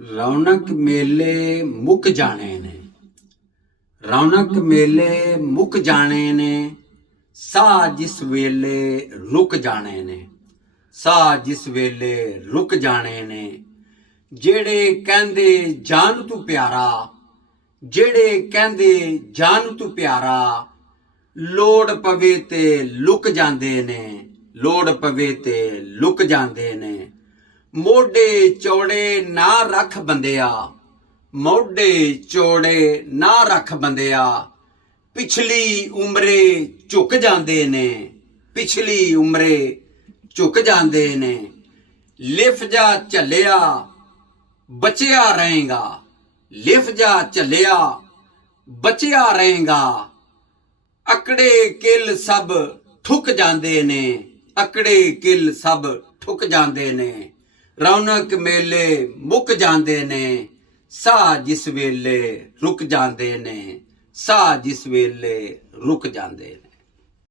ਰੌਣਕ ਮੇਲੇ ਮੁੱਕ ਜਾਣੇ ਨੇ, ਰੌਣਕ ਮੇਲੇ ਮੁੱਕ ਜਾਣੇ ਨੇ, ਸਾਹ ਜਿਸ ਵੇਲੇ ਰੁਕ ਜਾਣੇ ਨੇ, ਸਾਹ ਜਿਸ ਵੇਲੇ ਰੁਕ ਜਾਣੇ ਨੇ। ਜਿਹੜੇ ਕਹਿੰਦੇ ਜਾਨ ਤੂੰ ਪਿਆਰਾ, ਜਿਹੜੇ ਕਹਿੰਦੇ ਜਾਨ ਤੂੰ ਪਿਆਰਾ, ਲੋੜ ਪਵੇ ਤੇ ਲੁਕ ਜਾਂਦੇ ਨੇ, ਲੋੜ ਪਵੇ ਤੇ ਲੁਕ ਜਾਂਦੇ ਨੇ। ਮੋਢੇ ਚੌੜੇ ਨਾ ਰੱਖ ਬੰਦਿਆ, ਮੋਢੇ ਚੌੜੇ ਨਾ ਰੱਖ ਬੰਦਿਆ, ਪਿਛਲੀ ਉਮਰੇ ਝੁਕ ਜਾਂਦੇ ਨੇ, ਪਿਛਲੀ ਉਮਰੇ ਝੁਕ ਜਾਂਦੇ ਨੇ। ਲਿਫ ਜਾ ਝੱਲਿਆ ਬਚਿਆ ਰਹੇਗਾ, ਲਿਫ ਜਾ ਝੱਲਿਆ ਬਚਿਆ ਰਹੇਗਾ। ਅਕੜੇ ਕਿੱਲ ਸਭ ਠੁਕ ਜਾਂਦੇ ਨੇ, ਅਕੜੇ ਕਿੱਲ ਸਭ ਠੁਕ ਜਾਂਦੇ ਨੇ। ਰੌਣਕ ਮੇਲੇ ਮੁੱਕ ਜਾਂਦੇ ਨੇ, ਸਾਹ ਜਿਸ ਵੇਲੇ ਰੁਕ ਜਾਂਦੇ ਨੇ, ਸਾਹ ਜਿਸ ਵੇਲੇ ਰੁਕ ਜਾਂਦੇ ਨੇ।